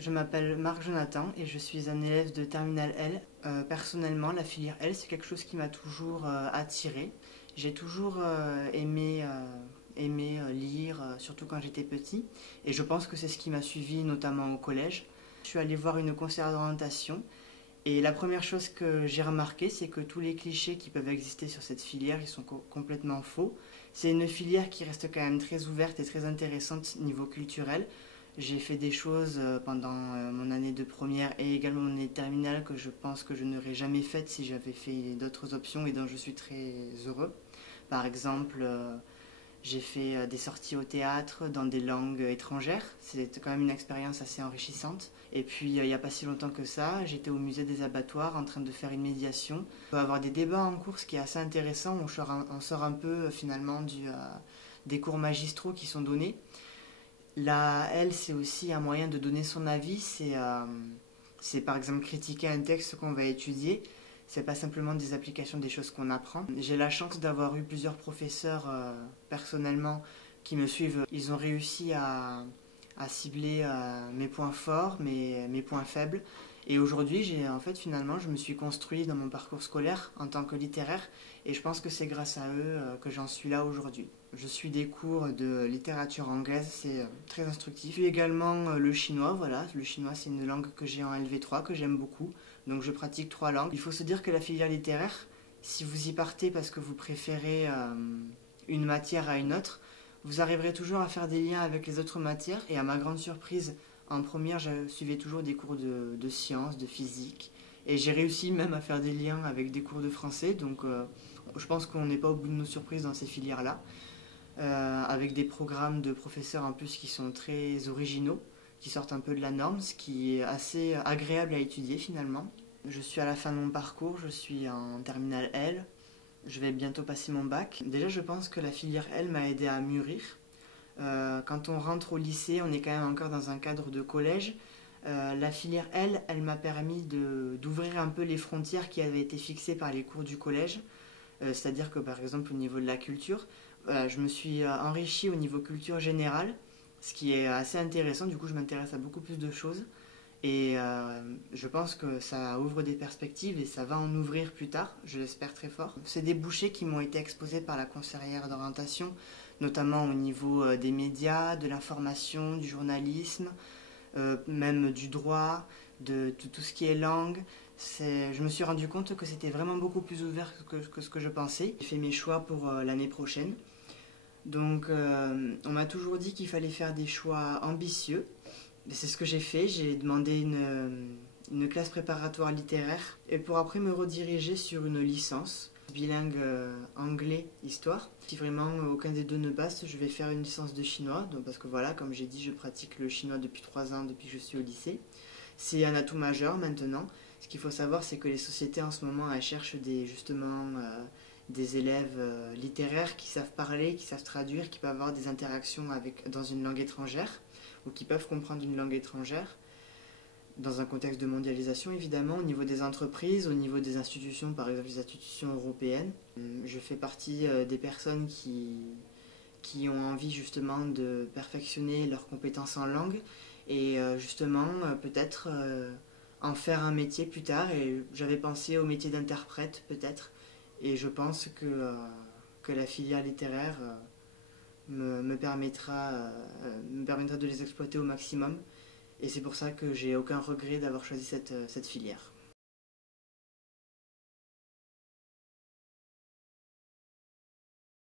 Je m'appelle Marc Jonathan et je suis un élève de Terminale L. Personnellement, la filière L, c'est quelque chose qui m'a toujours attiré. J'ai toujours aimé lire, surtout quand j'étais petit, et je pense que c'est ce qui m'a suivi notamment au collège. Je suis allé voir une conseillère d'orientation et la première chose que j'ai remarqué, c'est que tous les clichés qui peuvent exister sur cette filière, ils sont complètement faux. C'est une filière qui reste quand même très ouverte et très intéressante niveau culturel. J'ai fait des choses pendant mon année de première et également mon année de terminale que je pense que je n'aurais jamais faites si j'avais fait d'autres options et dont je suis très heureux. Par exemple, j'ai fait des sorties au théâtre dans des langues étrangères. C'était quand même une expérience assez enrichissante. Et puis, il n'y a pas si longtemps que ça, j'étais au musée des abattoirs en train de faire une médiation. On va avoir des débats en cours, ce qui est assez intéressant. On sort un peu finalement des cours magistraux qui sont donnés. La L, c'est aussi un moyen de donner son avis. C'est par exemple critiquer un texte qu'on va étudier. C'est pas simplement des applications des choses qu'on apprend. J'ai la chance d'avoir eu plusieurs professeurs personnellement qui me suivent. Ils ont réussi à cibler mes points forts, mes points faibles. Et aujourd'hui, finalement, je me suis construit dans mon parcours scolaire en tant que littéraire. Et je pense que c'est grâce à eux que j'en suis là aujourd'hui. Je suis des cours de littérature anglaise, c'est très instructif. Puis également le chinois, voilà. Le chinois, c'est une langue que j'ai en LV3, que j'aime beaucoup. Donc je pratique 3 langues. Il faut se dire que la filière littéraire, si vous y partez parce que vous préférez une matière à une autre, vous arriverez toujours à faire des liens avec les autres matières. Et à ma grande surprise, en première, je suivais toujours des cours de sciences, de physique. Et j'ai réussi même à faire des liens avec des cours de français. Donc je pense qu'on n'est pas au bout de nos surprises dans ces filières-là. Avec des programmes de professeurs en plus qui sont très originaux, qui sortent un peu de la norme, ce qui est assez agréable à étudier finalement. Je suis à la fin de mon parcours, je suis en terminale L, je vais bientôt passer mon bac. Déjà, je pense que la filière L m'a aidé à mûrir. Quand on rentre au lycée, on est quand même encore dans un cadre de collège. La filière L, elle m'a permis d'ouvrir un peu les frontières qui avaient été fixées par les cours du collège. C'est-à-dire que par exemple au niveau de la culture, je me suis enrichi au niveau culture générale, ce qui est assez intéressant. Du coup, je m'intéresse à beaucoup plus de choses. Et je pense que ça ouvre des perspectives et ça va en ouvrir plus tard, je l'espère très fort. C'est des débouchés qui m'ont été exposés par la conseillère d'orientation, notamment au niveau des médias, de l'information, du journalisme, même du droit, de tout ce qui est langue. Je me suis rendu compte que c'était vraiment beaucoup plus ouvert que ce que je pensais. J'ai fait mes choix pour l'année prochaine. Donc on m'a toujours dit qu'il fallait faire des choix ambitieux. C'est ce que j'ai fait, j'ai demandé une classe préparatoire littéraire et pour après me rediriger sur une licence bilingue anglais-histoire. Si vraiment aucun des deux ne passe, je vais faire une licence de chinois, donc parce que voilà, comme j'ai dit, je pratique le chinois depuis 3 ans, depuis que je suis au lycée. C'est un atout majeur maintenant. Ce qu'il faut savoir, c'est que les sociétés en ce moment, elles cherchent justement des élèves littéraires qui savent parler, qui savent traduire, qui peuvent avoir des interactions dans une langue étrangère ou qui peuvent comprendre une langue étrangère dans un contexte de mondialisation évidemment, au niveau des entreprises, au niveau des institutions, par exemple les institutions européennes. Je fais partie des personnes qui ont envie justement de perfectionner leurs compétences en langue et justement peut-être en faire un métier plus tard. Et j'avais pensé au métier d'interprète peut-être, et je pense que la filière littéraire me permettra de les exploiter au maximum. Et c'est pour ça que j'ai aucun regret d'avoir choisi cette filière.